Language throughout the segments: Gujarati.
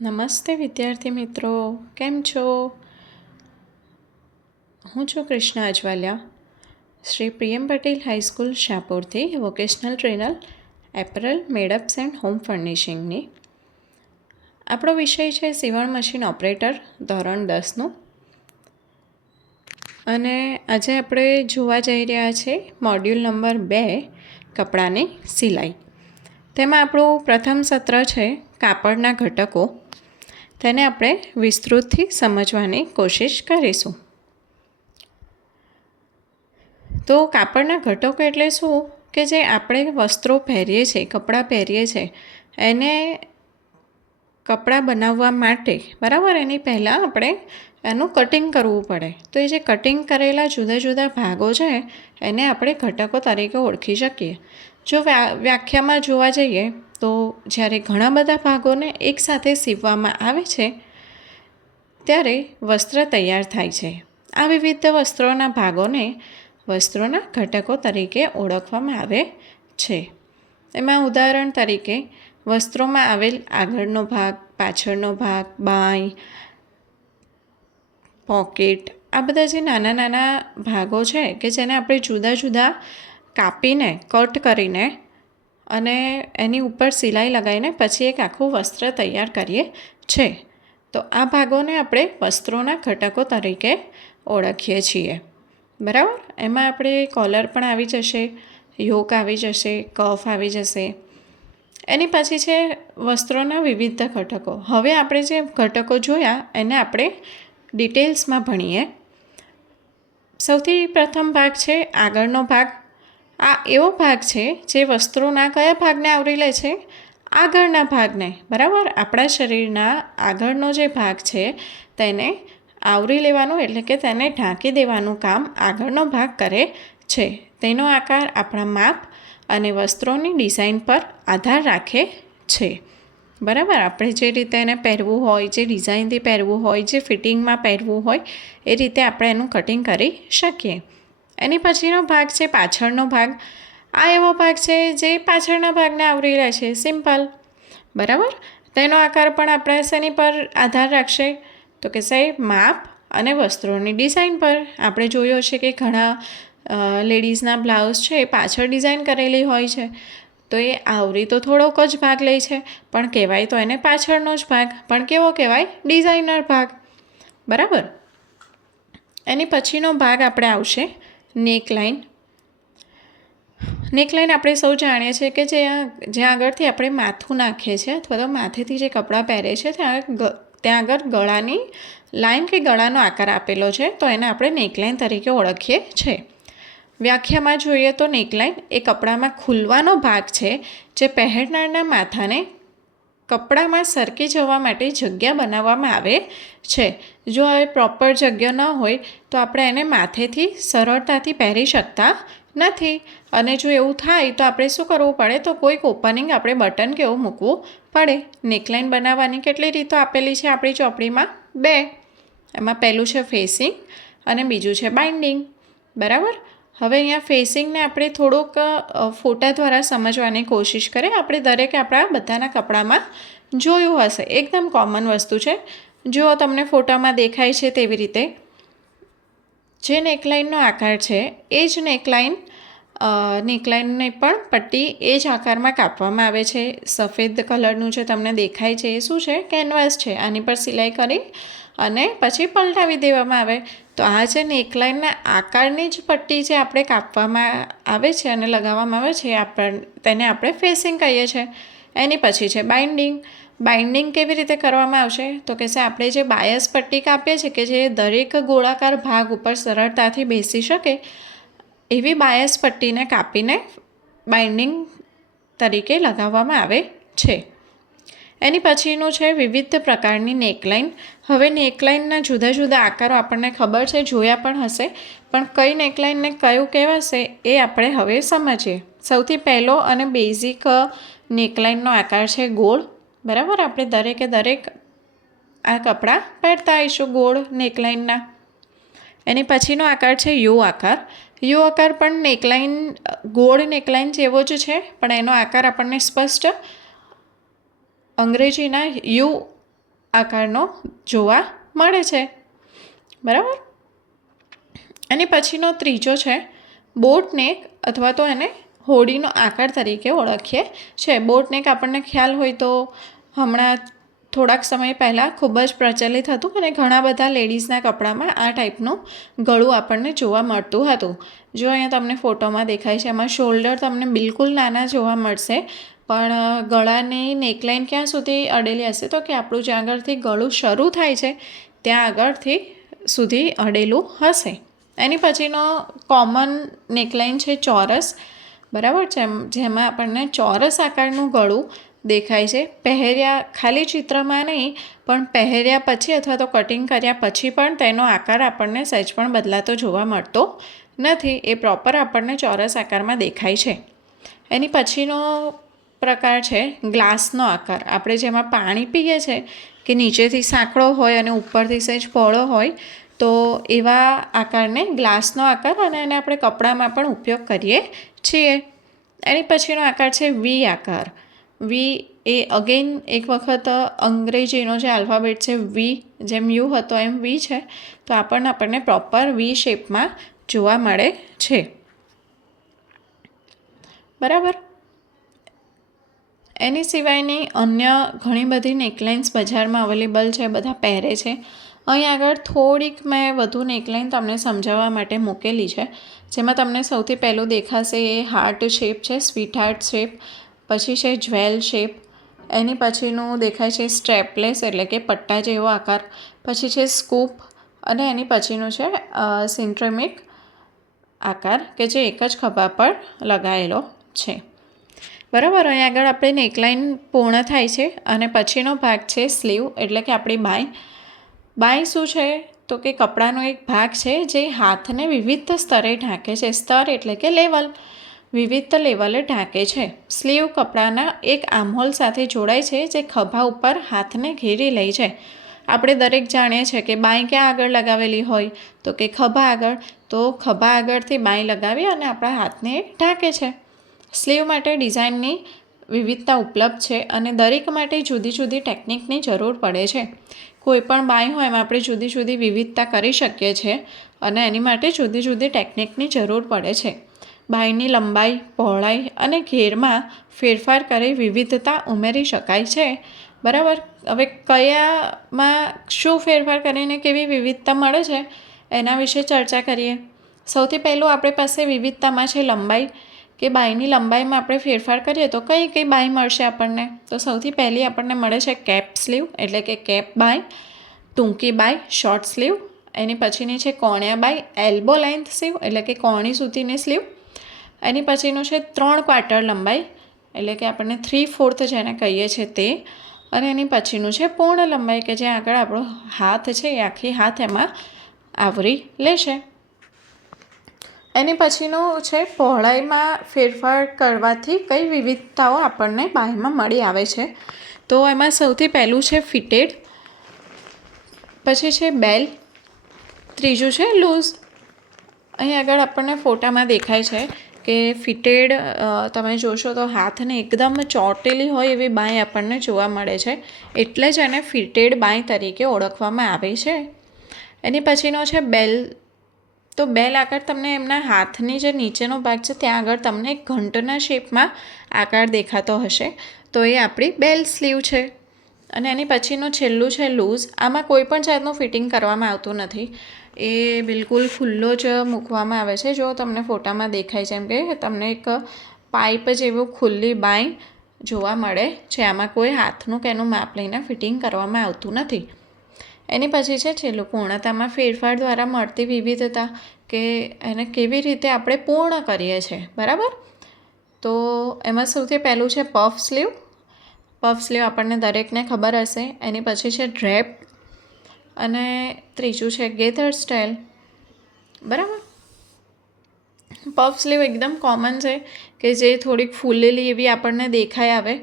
નમસ્તે વિદ્યાર્થી મિત્રો, કેમ છો? હું છું કૃષ્ણા અજવાલિયા, શ્રી પ્રિયમ પટેલ હાઈસ્કૂલ શાહપુરથી vocational trainer apparel made ups and home ફર્નિશિંગની. આપણો વિષય છે સીવણ મશીન ઓપરેટર ધોરણ 10નું. અને આજે આપણે જોવા જઈ રહ્યા છે મોડ્યુલ નંબર 2 કપડાની સિલાઈ. તેમાં આપણું પ્રથમ સત્ર છે કાપડના ઘટકો. તેને આપણે વિસ્તૃતથી સમજવાની કોશિશ કરીશું. તો કાપડના ઘટકો એટલે શું કે જે આપણે વસ્ત્રો પહેરીએ છીએ, કપડાં પહેરીએ છીએ, એને કપડાં બનાવવા માટે બરાબર એની પહેલાં આપણે એનું કટિંગ કરવું પડે. તો એ જે કટિંગ કરેલા જુદા જુદા ભાગો છે એને આપણે ઘટકો તરીકે ઓળખી શકીએ. જો વ્યાખ્યામાં જોવા જઈએ તો જ્યારે ઘણા બધા ભાગોને એકસાથે સીવવામાં આવે છે ત્યારે વસ્ત્ર તૈયાર થાય છે. આ વિવિધ વસ્ત્રોના ભાગોને વસ્ત્રોના ઘટકો તરીકે ઓળખવામાં આવે છે. એમાં ઉદાહરણ તરીકે વસ્ત્રોમાં આવેલ આગળનો ભાગ, પાછળનો ભાગ, બાંય, પોકેટ, આ બધા જે નાના નાના ભાગો છે કે જેને આપણે જુદા જુદા કાપીને, કટ કરીને અને એની ઉપર સિલાઈ લગાવીને પછી એક આખું વસ્ત્ર તૈયાર કરીએ છે. તો આ ભાગોને આપણે વસ્ત્રોના ઘટકો તરીકે ઓળખીએ છીએ. બરાબર. એમાં આપણે કોલર પણ આવી જશે, યોક આવી જશે, કફ આવી જશે. એની પછી છે વસ્ત્રોના વિવિધ ઘટકો. હવે આપણે જે ઘટકો જોયા એને આપણે ડિટેલ્સમાં ભણીએ. સૌથી પ્રથમ ભાગ છે આગળનો ભાગ. આ એવો ભાગ છે જે વસ્ત્રોના કયા ભાગને આવરી લે છે? આગળના ભાગને. બરાબર. આપણા શરીરના આગળનો જે ભાગ છે તેને આવરી લેવાનું એટલે કે તેને ઢાંકી દેવાનું કામ આગળનો ભાગ કરે છે. તેનો આકાર આપણા માપ અને વસ્ત્રોની ડિઝાઇન પર આધાર રાખે છે. બરાબર. આપણે જે રીતે એને પહેરવું હોય, જે ડિઝાઇનથી પહેરવું હોય, જે ફિટિંગમાં પહેરવું હોય એ રીતે આપણે એનું કટિંગ કરી શકીએ. એની પછીનો ભાગ છે પાછળનો ભાગ. આ એવો ભાગ છે જે પાછળના ભાગને આવરી લે છે. સિમ્પલ. બરાબર. તેનો આકાર પણ આપણે શેની પર આધાર રાખશે? તો કે સાહેબ માપ અને વસ્ત્રોની ડિઝાઇન પર. આપણે જોયો છે કે ઘણા લેડીઝના બ્લાઉઝ છે એ પાછળ ડિઝાઇન કરેલી હોય છે, તો એ આવરી તો થોડોક જ ભાગ લે છે પણ કહેવાય તો એને પાછળનો જ ભાગ. પણ કેવો કહેવાય? ડિઝાઇનર ભાગ. બરાબર. એની પછીનો ભાગ આપણે આવશે નેકલાઇન. નેકલાઇન આપણે સૌ જાણીએ છીએ કે જ્યાં આગળથી આપણે માથું નાખીએ છીએ અથવા તો માથેથી જે કપડાં પહેરે છે ત્યાં આગળ ગળાની લાઇન કે ગળાનો આકાર આપેલો છે, તો એને આપણે નેકલાઇન તરીકે ઓળખીએ છીએ. વ્યાખ્યામાં જોઈએ તો નેકલાઇન એ કપડામાં ખુલવાનો ભાગ છે જે પહેરનારના માથાને કપડામાં સરકી જવા માટે જગ્યા બનાવવામાં આવે છે. જો હવે પ્રોપર જગ્યા ન હોય તો આપણે એને માથેથી સરળતાથી પહેરી શકતા નથી. અને જો એવું થાય તો આપણે શું કરવું પડે? તો કોઈક ઓપનિંગ આપણે બટન કે એવું મૂકવું પડે. નેકલાઇન બનાવવાની કેટલી રીતો આપેલી છે આપણી ચોપડીમાં? 2. એમાં પહેલું છે ફેસિંગ અને બીજું છે બાઇન્ડિંગ. બરાબર. હવે અહીંયા ફેસિંગને આપણે થોડુંક ફોટા દ્વારા સમજવાની કોશિશ કરીએ. આપણે દરેકે આપણા બધાના કપડામાં જોયું હશે. એકદમ કોમન વસ્તુ છે. જો તમને ફોટામાં દેખાય છે તેવી રીતે જે નેકલાઇનનો આકાર છે એ જ નેકલાઇનને પણ પટ્ટી એ જ આકારમાં કાપવામાં આવે છે. સફેદ કલરનું જે તમને દેખાય છે એ શું છે? કેનવાસ છે. આની પર સિલાઈ કરી અને પછી પલટાવી દેવામાં આવે. તો આ જે નેકલાઇનના આકારની જ પટ્ટી જે આપણે કાપવામાં આવે છે અને લગાવવામાં આવે છે તેને આપણે ફેસિંગ કહીએ છીએ. એની પછી છે બાઇન્ડિંગ. બાઇન્ડિંગ કેવી રીતે કરવામાં આવશે? તો કે આપણે જે બાયસ પટ્ટી કાપીએ છીએ કે જે દરેક ગોળાકાર ભાગ ઉપર સરળતાથી બેસી શકે એવી બાયસ પટ્ટીને કાપીને બાઇન્ડિંગ તરીકે લગાવવામાં આવે છે. એની પછીનું છે વિવિધ પ્રકારની નેકલાઇન. હવે નેકલાઇનના જુદા જુદા આકારો આપણને ખબર છે, જોયા પણ હશે, પણ કઈ નેકલાઇનને કયું કહેવાશે એ આપણે હવે સમજીએ. સૌથી પહેલો અને બેઝિક નેકલાઇનનો આકાર છે ગોળ. બરાબર. આપણે દરેકે દરેક આ કપડાં પહેરતા આવીશું ગોળ નેકલાઇનના. એની પછીનો આકાર છે યુ આકાર. યુ આકાર પણ નેકલાઇન ગોળ નેકલાઇન જેવો જ છે, પણ એનો આકાર આપણને સ્પષ્ટ અંગ્રેજીના યુ આકારનો જોવા મળે છે, બરાબર. અને પછીનો ત્રીજો છે બોટ નેક, અથવા તો એને હોડીનો આકાર તરીકે ઓળખીએ છીએ. બોટ નેક આપણને ખ્યાલ હોય તો હમણાં થોડાક સમય પહેલાં ખૂબ જ પ્રચલિત હતું અને ઘણા બધા લેડીઝના કપડામાં આ ટાઈપનું ગળું આપણને જોવા મળતું હતું. જો અહીંયા તમને ફોટોમાં દેખાય છે, એમાં શોલ્ડર તમને બિલકુલ નાના જોવા મળશે, પણ ગળાની નેકલાઇન ક્યાં સુધી અડેલી હશે તો કે આપણું જ્યાં આગળથી ગળું શરૂ થાય છે ત્યાં આગળથી સુધી અડેલું હશે. એની પછીનો કોમન નેકલાઇન છે ચોરસ, બરાબર છે, જેમાં આપણને ચોરસ આકારનું ગળું દેખાય છે. પહેર્યા ખાલી ચિત્રમાં નહીં, પણ પહેર્યા પછી અથવા તો કટિંગ કર્યા પછી પણ તેનો આકાર આપણને સહેજ પણ બદલાતો જોવા મળતો નથી. એ પ્રોપર આપણને ચોરસ આકારમાં દેખાય છે. એની પછીનો પ્રકાર છે ગ્લાસનો આકાર. આપણે જેમાં પાણી પીએ છીએ કે નીચેથી સાંકડો હોય અને ઉપરથી સહેજ પહોળો હોય, તો એવા આકારને ગ્લાસનો આકાર, અને એને આપણે કપડામાં પણ ઉપયોગ કરીએ છીએ. એની પછીનો આકાર છે વી આકાર. વી એ અગેન એક વખત અંગ્રેજીનો જે આલ્ફાબેટ છે વી, જેમ યુ હતો એમ વી છે, તો આપણને પ્રોપર વી શેપમાં જોવા મળે છે, બરાબર. એની સિવાયની અન્ય ઘણી બધી નેકલાઇન્સ બજારમાં અવેલેબલ છે, બધા પહેરે છે. અહીં આગળ થોડીક મેં વધુ નેકલાઇન તમને સમજાવવા માટે મૂકેલી છે, જેમાં તમને સૌથી પહેલું દેખાશે એ હાર્ટ શેપ છે, સ્વીટ હાર્ટ શેપ. પછી છે જ્વેલ શેપ. એની પછીનું દેખાય છે સ્ટ્રેપલેસ, એટલે કે પટ્ટા જેવો આકાર. પછી છે સ્કૂપ, અને એની પછીનું છે સિન્ટ્રેમિક આકાર, કે જે એક જ ખભા પર લગાવેલો છે, બરાબર. અહીં આગળ આપણે નેકલાઇન પૂર્ણ થાય છે અને પછીનો ભાગ છે સ્લીવ, એટલે કે આપણી બાંય. બાંય શું છે તો કે કપડાનો એક ભાગ છે જે હાથને વિવિધ સ્તરે ઢાંકે છે. સ્તર એટલે કે લેવલ, વિવિધ લેવલે ઢાંકે છે. સ્લીવ કપડાના એક આર્મહોલ સાથે જોડાય છે, જે ખભા ઉપર હાથને ઘેરી લે છે. આપણે દરેક જાણીએ છીએ કે બાંય ક્યાં આગળ લગાવેલી હોય તો કે ખભા આગળ, તો ખભા આગળથી બાંય લગાવી અને આપણા હાથને ઢાંકે છે. સ્લીવ માટે ડિઝાઇનની વિવિધતા ઉપલબ્ધ છે અને દરેક માટે જુદી જુદી ટેકનિકની જરૂર પડે છે. કોઈ પણ બાંય હોય એમાં આપણે જુદી જુદી વિવિધતા કરી શકીએ છીએ અને એની માટે જુદી જુદી ટેકનિકની જરૂર પડે છે. બાંયની લંબાઈ, પહોળાઈ અને ઘેરમાં ફેરફાર કરી વિવિધતા ઉમેરી શકાય છે, બરાબર. હવે કયામાં શું ફેરફાર કરીને કેવી વિવિધતા મળે છે એના વિશે ચર્ચા કરીએ. સૌથી પહેલું આપણી પાસે વિવિધતામાં છે લંબાઈ, કે બાંયની લંબાઈમાં આપણે ફેરફાર કરીએ તો કઈ કઈ બાંય મળશે આપણને. તો સૌથી પહેલી આપણને મળે છે કેપ સ્લીવ, એટલે કે કેપ બાંય. ટૂંકી બાંય, શોર્ટ સ્લીવ. એની પછીની છે કોણિયા બાંય, એલ્બો લેન્થ સ્લીવ, એટલે કે કોણી સુધીની સ્લીવ. એની પછીનું છે 3 ક્વાર્ટર લંબાઈ, એટલે કે આપણને 3/4 જેને કહીએ છીએ તે. અને એની પછીનું છે પૂર્ણ લંબાઈ, કે જ્યાં આગળ આપણો હાથ છે એ આખી હાથ એમાં આવરી લેશે. એની પછીનું છે પહોળાઈમાં ફેરફાર કરવાથી કઈ વિવિધતાઓ આપણને બાંયમાં મળી આવે છે. તો એમાં સૌથી પહેલું છે ફિટેડ, પછી છે બેલ, ત્રીજું છે લૂઝ. અહીં આગળ આપણને ફોટામાં દેખાય છે કે ફિટેડ તમે જોશો તો હાથને એકદમ ચોંટેલી હોય એવી બાંય આપણને જોવા મળે છે, એટલે જ એને ફિટેડ બાંય તરીકે ઓળખવામાં આવે છે. એની પછીનો છે બેલ. તો બેલ આકાર તમને એમના હાથની જે નીચેનો ભાગ છે ત્યાં આગળ તમને એક ઘંટના શેપમાં આકાર દેખાતો હશે, તો એ આપણી બેલ સ્લીવ છે. અને એની પછીનું છેલ્લું છે લૂઝ. આમાં કોઈ પણ જાતનું ફિટિંગ કરવામાં આવતું નથી, એ બિલકુલ ખુલ્લો જ મૂકવામાં આવે છે. જો તમને ફોટામાં દેખાય છે એમ કે તમને એક પાઇપ જેવું ખુલ્લી બાંય જોવા મળે છે. આમાં કોઈ હાથનું કે એનું માપ લઈને ફિટિંગ કરવામાં આવતું નથી. એની પછી છે છેલ્લું પૂર્ણતામાં ફેરફાર દ્વારા મળતી વિવિધતા, કે એને કેવી રીતે આપણે પૂર્ણ કરીએ છીએ, બરાબર. તો એમાં સૌથી પહેલું છે પફ સ્લીવ. પફ સ્લીવ આપણને દરેકને ખબર હશે. એની પછી છે ડ્રેપ, અને ત્રીજું છે ગેધર સ્ટાઇલ, બરાબર. પફ સ્લીવ એકદમ કોમન છે, કે જે થોડીક ફૂલેલી એવી આપણને દેખાઈ આવે.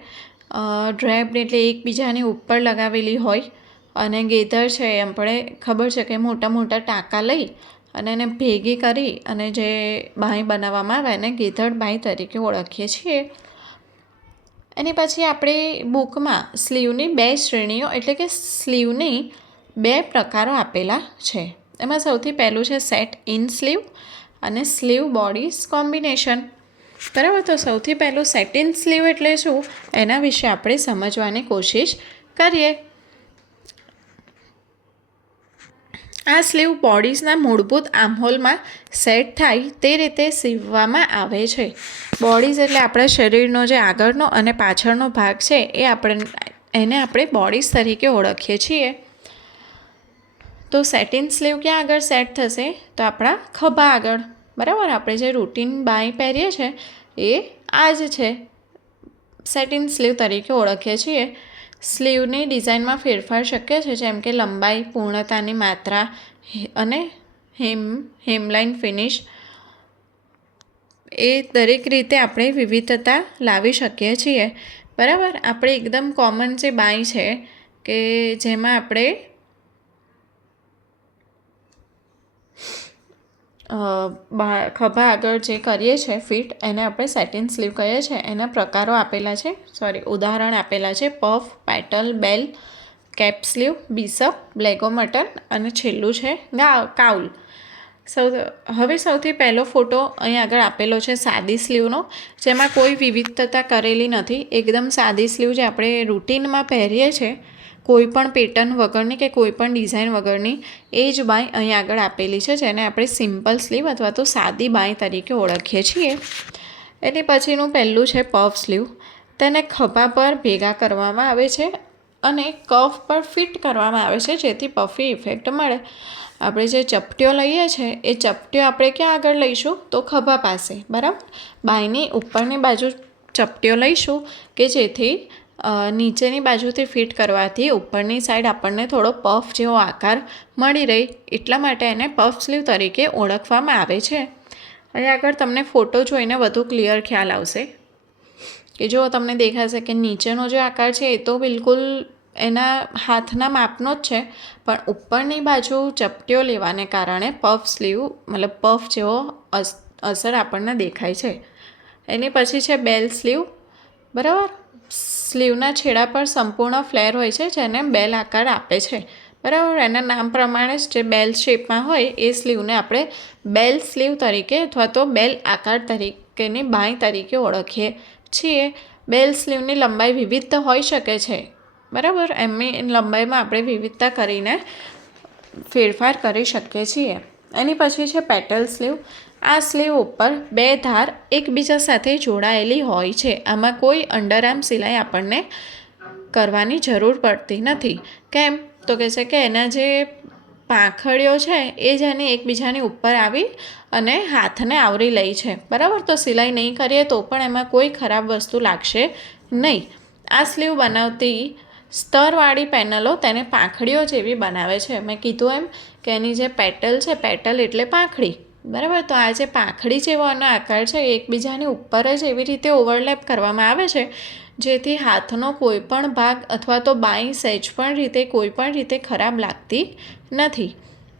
ડ્રેપ એટલે એકબીજાની ઉપર લગાવેલી હોય, અને ગેધર છે એ આપણે ખબર છે કે મોટા મોટા ટાંકા લઈ અને એને ભેગી કરી અને જે બાંય બનાવવામાં આવે એને ગેધડ બાંય તરીકે ઓળખીએ છીએ. એની પછી આપણે બુકમાં સ્લીવની 2 શ્રેણીઓ એટલે કે સ્લીવની 2 પ્રકારો આપેલા છે. એમાં સૌથી પહેલું છે સેટ ઇન સ્લીવ અને સ્લીવ બોડીઝ કોમ્બિનેશન. બરાબર, તો સૌથી પહેલું સેટ ઇન સ્લીવ એટલે શું એના વિશે આપણે સમજવાની કોશિશ કરીએ. આ સ્લીવ બોડીઝના મૂળભૂત આર્મહોલમાં સેટ થાય તે રીતે સીવવામાં આવે છે. બોડીઝ એટલે આપણા શરીરનો જે આગળનો અને પાછળનો ભાગ છે એને આપણે બોડીઝ તરીકે ઓળખીએ છીએ. તો સેટિન સ્લીવ ક્યાં આગળ સેટ થશે? તો આપણા ખભા આગળ. બરાબર, આપણે જે રૂટીન બાંય પહેરીએ છીએ એ આ જ છે, સેટિન સ્લીવ તરીકે ઓળખીએ છીએ. સ્લીવની ડિઝાઇનમાં ફેરફાર શક્ય છે, જેમ કે લંબાઈ, પૂર્ણતાની માત્રા અને હેમલાઇન ફિનિશ. એ દરેક રીતે આપણે વિવિધતા લાવી શકીએ છીએ. બરાબર, આપણે એકદમ કોમન જે બાંય છે કે જેમાં આપણે ખભા આગળ જે કરીએ છીએ ફિટ, એને આપણે સેટિન સ્લીવ કહીએ છીએ. એના પ્રકારો આપેલા છે, ઉદાહરણ આપેલા છે: puff, petal, bell, cap sleeve, bishop, leg o mutton અને છેલ્લું છે કાઉલ. હવે સૌથી પહેલો ફોટો અહીં આગળ આપેલો છે સાદી સ્લીવનો, જેમાં કોઈ વિવિધતા કરેલી નથી. એકદમ સાદી સ્લીવ જે આપણે રૂટીનમાં પહેરીએ છીએ, કોઈ પણ પેટર્ન વગરની કે કોઈ પણ ડિઝાઇન વગરની એ જ બાંય અહીં આગળ આપેલી છે, જેને આપણે સિમ્પલ સ્લીવ અથવા તો સાદી બાંય તરીકે ઓળખીએ છીએ. એની પછીનું પહેલું છે પફ સ્લીવ. તેને ખભા પર ભેગા કરવામાં આવે છે અને કફ પર ફિટ કરવામાં આવે છે, જેથી પફી ઇફેક્ટ મળે. આપણે જે ચપટીઓ લઈએ છીએ એ ચપટીઓ આપણે ક્યાં આગળ લઈશું? તો ખભા પાસે. બરાબર, બાંયની ઉપરની બાજુ ચપટીઓ લઈશું કે જેથી નીચેની બાજુથી ફિટ કરવાથી ઉપરની સાઈડ આપણને થોડો પફ જેવો આકાર મળી રહે. એટલા માટે એને પફ સ્લીવ તરીકે ઓળખવામાં આવે છે. અહીં આગળ તમને ફોટો જોઈને વધુ ક્લિયર ખ્યાલ આવશે કે જો તમને દેખાશે કે નીચેનો જે આકાર છે એ તો બિલકુલ એના હાથના માપનો જ છે, પણ ઉપરની બાજુ ચપટીઓ લેવાને કારણે પફ જેવો અસર આપણને દેખાય છે. એની પછી છે બેલ સ્લીવ. બરાબર, સ્લીવના છેડા પર સંપૂર્ણ ફ્લેર હોય છે, જેને બેલ આકાર આપે છે. બરાબર, એના નામ પ્રમાણે જ જે બેલ શેપમાં હોય એ સ્લીવને આપણે બેલ સ્લીવ તરીકે અથવા તો બેલ આકાર તરીકેની બાંય તરીકે ઓળખીએ છીએ. બેલ સ્લીવની લંબાઈ વિવિધ હોઈ શકે છે. બરાબર, એમની લંબાઈમાં આપણે વિવિધતા કરીને ફેરફાર કરી શકીએ છીએ. એની પછી છે પેટલ સ્લીવ. આ સ્લીવ ઉપર 2 ધાર એકબીજા સાથે જોડાયેલી હોય છે. આમાં કોઈ અંડરઆર્મ સિલાઈ આપણને કરવાની જરૂર પડતી નથી. કેમ? તો કહે છે કે એના જે પાંખડીઓ છે એ જ એની એકબીજાની ઉપર આવી અને હાથને આવરી લે છે. બરાબર, તો સિલાઈ નહીં કરીએ તો પણ એમાં કોઈ ખરાબ વસ્તુ લાગશે નહીં. આ સ્લીવ બનાવતી સ્તરવાળી પેનલો તેને પાંખડીઓ જેવી બનાવે છે. મેં કીધું એમ કે એની જે પેટલ છે, પેટલ એટલે પાંખડી. બરાબર, તો આ જે પાંખડી જેવો એનો આકાર છે એ એકબીજાની ઉપર જ એવી રીતે ઓવરલેપ કરવામાં આવે છે, જેથી હાથનો કોઈ પણ ભાગ અથવા તો બાંય સહેજ પણ રીતે કોઈ પણ રીતે ખરાબ લાગતી નથી.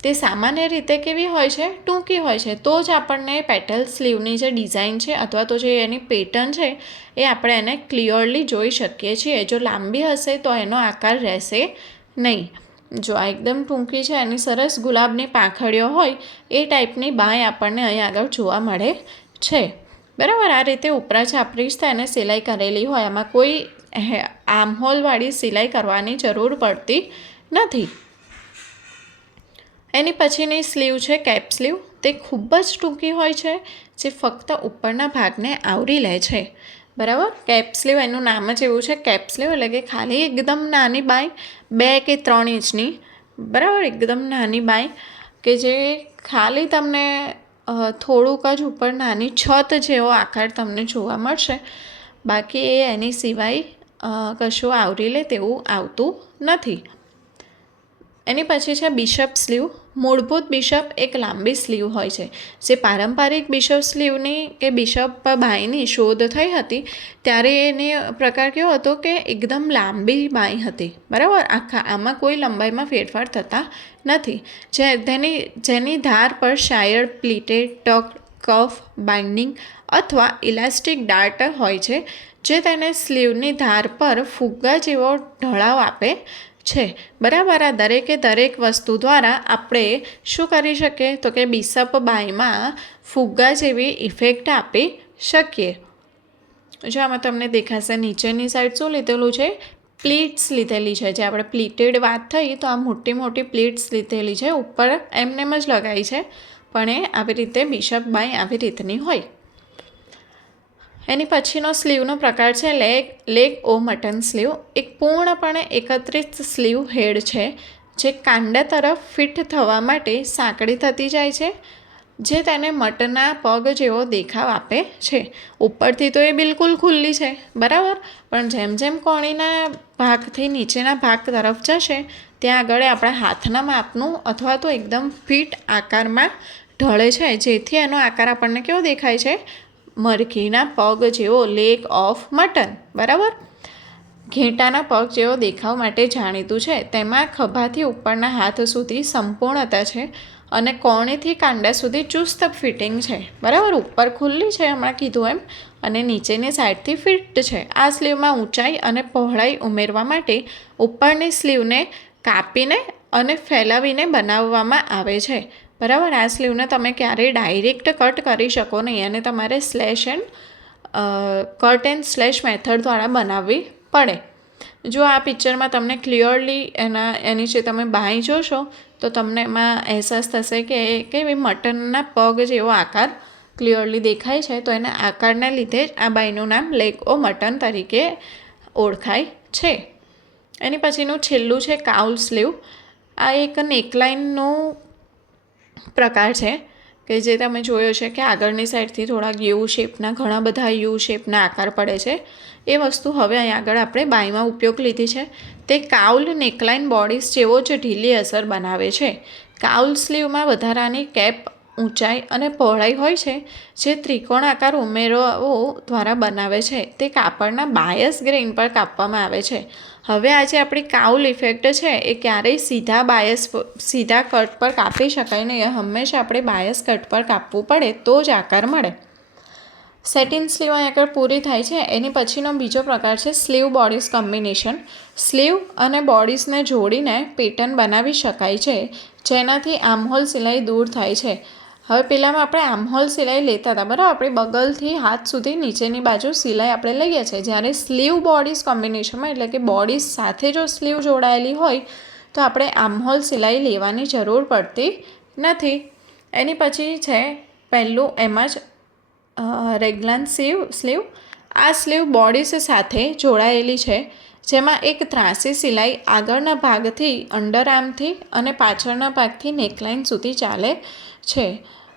તે સામાન્ય રીતે કેવી હોય છે? ટૂંકી હોય છે. તો જ આપણને પેટલ સ્લીવની જે ડિઝાઇન છે અથવા તો જે એની પેટર્ન છે એ આપણે એને ક્લિયરલી જોઈ શકીએ છીએ. જો લાંબી હશે તો એનો આકાર રહેશે નહીં. જો આ એકદમ ટૂંકી છે, એની સરસ ગુલાબની પાંખડીઓ હોય એ ટાઈપની બાંય આપણને અહીં આગળ જોવા મળે છે. બરાબર, આ રીતે ઉપરા છાપરી જ તેને સિલાઈ કરેલી હોય, એમાં કોઈ આર્મહોલવાળી સિલાઈ કરવાની જરૂર પડતી નથી. એની પછીની સ્લીવ છે કેપ સ્લીવ. તે ખૂબ જ ટૂંકી હોય છે, જે ફક્ત ઉપરના ભાગને આવરી લે છે. બરાબર, કેપ સ્લીવ એનું નામ જ એવું છે, કેપ સ્લીવ એટલે કે ખાલી એકદમ નાની બાંય 2 કે 3 ઇંચની. બરાબર, એકદમ નાની બાંય કે જે ખાલી તમને થોડુંક જ ઉપર નાની છત જેવો આકાર તમને જોવા મળશે. બાકી એ એની સિવાય કશું આવરી લે તેવું આવતું નથી. એની પછી છે બિશપ સ્લીવ. મૂળભૂત બિશપ એક લાંબી સ્લીવ હોય છે. જે પારંપરિક બિશપ સ્લીવની કે બિશપ બાંયની શોધ થઈ હતી ત્યારે એનો પ્રકાર કેવો હતો કે એકદમ લાંબી બાંય હતી. બરાબર, આમાં કોઈ લંબાઈમાં ફેરફાર થતા નથી. જેની ધાર પર શાયર પ્લીટેડ ટક કફ, બાઇન્ડિંગ અથવા ઇલાસ્ટિક ડાર્ટ હોય છે, જે તેને સ્લીવની ધાર પર ફુગ્ગા જેવો ઢળાવ આપે છે. બરાબર, આ દરેક વસ્તુ દ્વારા આપણે શું કરી શકીએ તો કે બિશપ બાયમાં ફુગ્ગા જેવી ઇફેક્ટ આપી શકીએ. જો આમાં તમને દેખાશે નીચેની સાઈડ શું લીધેલું છે, પ્લીટ્સ લીધેલી છે. જે આપણે પ્લીટેડ વાત થઈ તો આ મોટી પ્લીટ્સ લીધેલી છે, ઉપર એમનેમ જ લગાવી છે, પણ એ આવી રીતે બિશપ બાય આવી રીતની હોય. એની પછીનો સ્લીવનો પ્રકાર છે લેગ ઓ મટન સ્લીવ. એક પૂર્ણપણે એકત્રિત સ્લીવ હેડ છે, જે કાંડા તરફ ફિટ થવા માટે સાંકડી થતી જાય છે, જે તેને મટનના પગ જેવો દેખાવ આપે છે. ઉપરથી તો એ બિલકુલ ખુલ્લી છે, બરાબર, પણ જેમ જેમ કોણીના ભાગથી નીચેના ભાગ તરફ જશે ત્યાં આગળ આપણા હાથના માપનું અથવા તો એકદમ ફિટ આકારમાં ઢળે છે, જેથી એનો આકાર આપણને કેવો દેખાય છે, મરઘીના પગ જેવો, લેગ ઓફ મટન. બરાબર, ઘેટાના પગ જેવો દેખાવ માટે જાણીતું છે. તેમાં ખભાથી ઉપરના હાથ સુધી સંપૂર્ણતા છે અને કોણીથી કાંડા સુધી ચુસ્ત ફિટિંગ છે. બરાબર, ઉપર ખુલ્લી છે હમણાં કીધું એમ, અને નીચેની સાઈડથી ફિટ છે. આ સ્લીવમાં ઊંચાઈ અને પહોળાઈ ઉમેરવા માટે ઉપરની સ્લીવને કાપીને અને ફેલાવીને બનાવવામાં આવે છે. બરાબર, આ સ્લીવને તમે ક્યારેય ડાયરેક્ટ કટ કરી શકો નહીં અને તમારે કટ એન્ડ સ્લેશ મેથડ દ્વારા બનાવવી પડે. જો આ પિક્ચરમાં તમને ક્લિયરલી એની જે તમે બાંય જોશો તો તમને એમાં અહેસાસ થશે કે મટનના પગ જેવો આકાર ક્લિયરલી દેખાય છે. તો એના આકારને લીધે જ આ બાયનું નામ લેગ ઓ મટન તરીકે ઓળખાય છે. એની પછીનું છેલ્લું છે કાઉલ સ્લીવ. આ એક નેકલાઇનનો પ્રકાર છે કે જે તમે જોયો છે કે આગળની સાઈડથી થોડાક યુ શેપના ઘણા બધા યુ શેપના આકાર પડે છે. એ વસ્તુ હવે અહીં આગળ આપણે બાયમાં ઉપયોગ લીધી છે. તે કાઉલ નેકલાઇન બોડીસ જેવો જ ઢીલી અસર બનાવે છે. કાઉલ સ્લીવમાં વધારાની કેપ, ઊંચાઈ અને પહોળાઈ હોય છે, જે ત્રિકોણ આકાર ઉમેરો દ્વારા બનાવે છે. તે કાપડના બાયસ ગ્રેઇન પર કાપવામાં આવે છે. હવે આ જે આપણી કાઉલ ઇફેક્ટ છે એ ક્યારેય સીધા કટ પર કાપી શકાય નહીં. હંમેશા આપણે બાયસ કટ પર કાપવું પડે તો જ આકાર મળે. સેટિન સ્લીવ અહીં આગળ પૂરી થાય છે. એની પછીનો બીજો પ્રકાર છે સ્લીવ બોડીસ કોમ્બિનેશન. સ્લીવ અને બોડીસને જોડીને પેટર્ન બનાવી શકાય છે, જેનાથી આર્મહોલ સિલાઈ દૂર થાય છે. હવે પહેલાંમાં આપણે આર્મહોલ સિલાઈ લેતા હતા, બરાબર, આપણે બગલથી હાથ સુધી નીચેની બાજુ સિલાઈ આપણે લઈએ છીએ. જ્યારે સ્લીવ બોડીસ કોમ્બિનેશનમાં એટલે કે બોડીસ સાથે જો સ્લીવ જોડાયેલી હોય તો આપણે આર્મહોલ સિલાઈ લેવાની જરૂર પડતી નથી. એની પછી છે પહેલું એમાં જ રેગ્લાન સ્લીવ. આ સ્લીવ બોડીસ સાથે જોડાયેલી છે, જેમાં એક ત્રાંસી સિલાઈ આગળના ભાગથી અંડરઆર્મથી અને પાછળના ભાગથી નેકલાઇન સુધી ચાલે છે.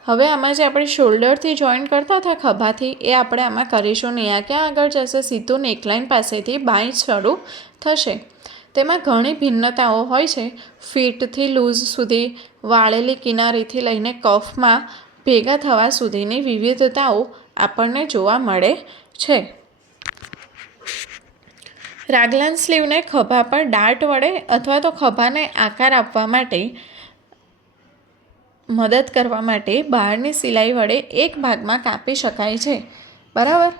હવે આમાં જે આપણે શોલ્ડરથી જોઈન્ટ કરતા હતા ખભાથી, એ આપણે આમાં કરીશું નહીં. આ ક્યાં આગળ જશે, સીધું નેકલાઇન પાસેથી બાંય શરૂ થશે. તેમાં ઘણી ભિન્નતાઓ હોય છે. ફીટથી લૂઝ સુધી, વાળેલી કિનારીથી લઈને કફમાં ભેગા થવા સુધીની વિવિધતાઓ આપણને જોવા મળે છે. રાગલાન સ્લીવને ખભા પર ડાર્ટ વડે અથવા તો ખભાને આકાર આપવા માટે મદદ કરવા માટે બહારની સિલાઈ વડે એક ભાગમાં કાપી શકાય છે. બરાબર,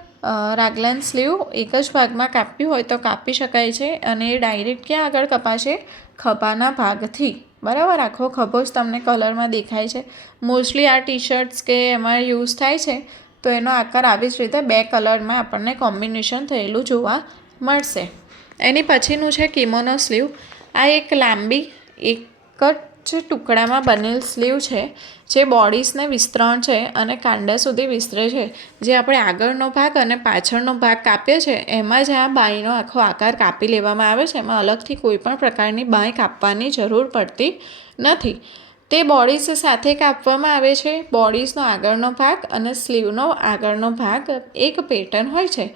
રાગલાન સ્લીવ એક જ ભાગમાં કાપ્યું હોય તો કાપી શકાય છે અને એ ડાયરેક્ટ ક્યાં આગળ કપાશે, ખભાના ભાગથી. બરાબર, આખો ખભો જ તમને કલરમાં દેખાય છે. મોસ્ટલી આ ટી શર્ટ્સ કે એમાં યુઝ થાય છે તો એનો આકાર આવી જ રીતે બે કલરમાં આપણને કોમ્બિનેશન થયેલું જોવા મળશે. એની પછીનું છે કિમોનો સ્લીવ. આ એક લાંબી એક જ ટુકડામાં બનેલ સ્લીવ છે, જે બોડીસને વિસ્તરણ છે અને કાંડા સુધી વિસ્તરે છે. જે આપણે આગળનો ભાગ અને પાછળનો ભાગ કાપ્યો છે એમાં જ આ બાંયનો આખો આકાર કાપી લેવામાં આવે છે. એમાં અલગથી કોઈ પણ પ્રકારની બાંય કાપવાની જરૂર પડતી નથી. તે બોડીસ સાથે કાપવામાં આવે છે. બોડીસનો આગળનો ભાગ અને સ્લીવનો આગળનો ભાગ એક પેટર્ન હોય છે.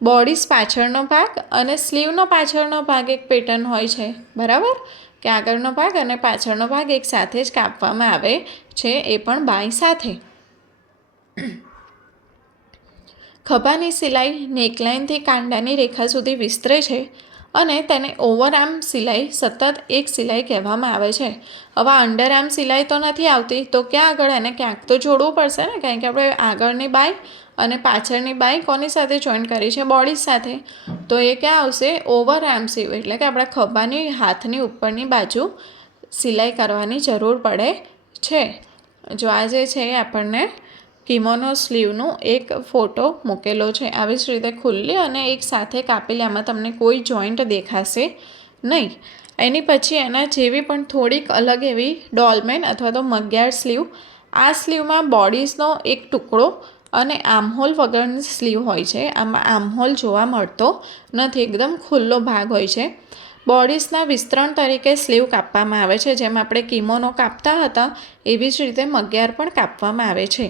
બોડીસ પાછળનો ભાગ અને સ્લીવનો પાછળનો ભાગ એક પેટર્ન હોય છે. બરાબર, કે આગળનો ભાગ અને પાછળનો ભાગ એક સાથે જ કાપવામાં આવે છે, એ પણ બાંય સાથે. ખભાની સિલાઈ નેકલાઇનથી કાંડાની રેખા સુધી વિસ્તરે છે અને તેને ઓવરઆર્મ સિલાઈ સતત એક સિલાઈ કહેવામાં આવે છે. હવે અંડર આર્મ સિલાઈ તો નથી આવતી, તો ક્યાં આગળ એને ક્યાંક તો જોડવું પડશે ને, કારણ કે આપણે આગળની બાય અને પાછળની બાય કોની સાથે જોઈન્ટ કરી છે? બોડી સાથે. તો એ ક્યાં આવશે? ઓવરઆર્મ સ્લીવ, એટલે કે આપણા ખભાની હાથની ઉપરની બાજુ સિલાઈ કરવાની જરૂર પડે છે. જો આ જે છે એ આપણને કિમોનો સ્લીવનો એક ફોટો મૂકેલો છે. આવી જ રીતે ખુલ્લી અને એક સાથે કાપેલી, આમાં તમને કોઈ જોઈન્ટ દેખાશે નહીં. એની પછી એના જેવી પણ થોડીક અલગ એવી ડોલમેન અથવા તો મગિયાળ સ્લીવ. આ સ્લીવમાં બોડીઝનો એક ટુકડો અને આર્મહોલ વગરની સ્લીવ હોય છે. આમાં આર્મહોલ જોવા મળતો નથી, એકદમ ખુલ્લો ભાગ હોય છે. બોડીઝના વિસ્તરણ તરીકે સ્લીવ કાપવામાં આવે છે. જેમ આપણે કિમોનો કાપતા હતા એવી જ રીતે મગિયાળ પણ કાપવામાં આવે છે.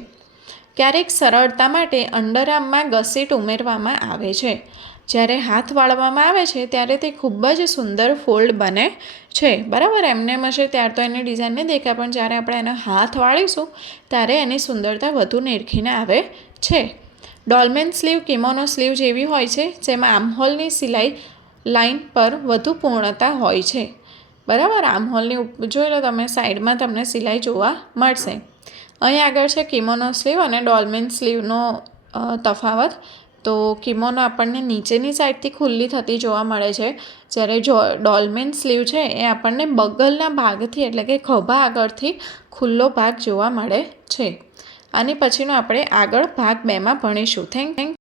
ક્યારેક સરળતા માટે અંડરઆર્મમાં ગસેટ ઉમેરવામાં આવે છે. જ્યારે હાથ વાળવામાં આવે છે ત્યારે તે ખૂબ જ સુંદર ફોલ્ડ બને છે. બરાબર, એમને એમ હશે ત્યાર તો એની ડિઝાઇન નહીં દેખાય, પણ જ્યારે આપણે એનો હાથ વાળીશું ત્યારે એની સુંદરતા વધુ નિરખીને આવે છે. ડોલમેન સ્લીવ કિમોનો સ્લીવ જેવી હોય છે, જેમાં આર્મહોલની સિલાઈ લાઇન પર વધુ પૂર્ણતા હોય છે. બરાબર, આર્મહોલની જોઈ લો તમે, સાઈડમાં તમને સિલાઈ જોવા મળશે. અહીં આગળ છે કિમોનો સ્લીવ અને ડોલમેન સ્લીવનો તફાવત. તો કિમોનો આપણને નીચેની સાઈડથી ખુલ્લી થતી જોવા મળે છે, જ્યારે ડોલમેન સ્લીવ છે એ આપણને બગલના ભાગથી, એટલે કે ખભા આગળથી ખુલ્લો ભાગ જોવા મળે છે. આની પછીનો આપણે આગળ ભાગ 2માં ભણીશું. થેન્ક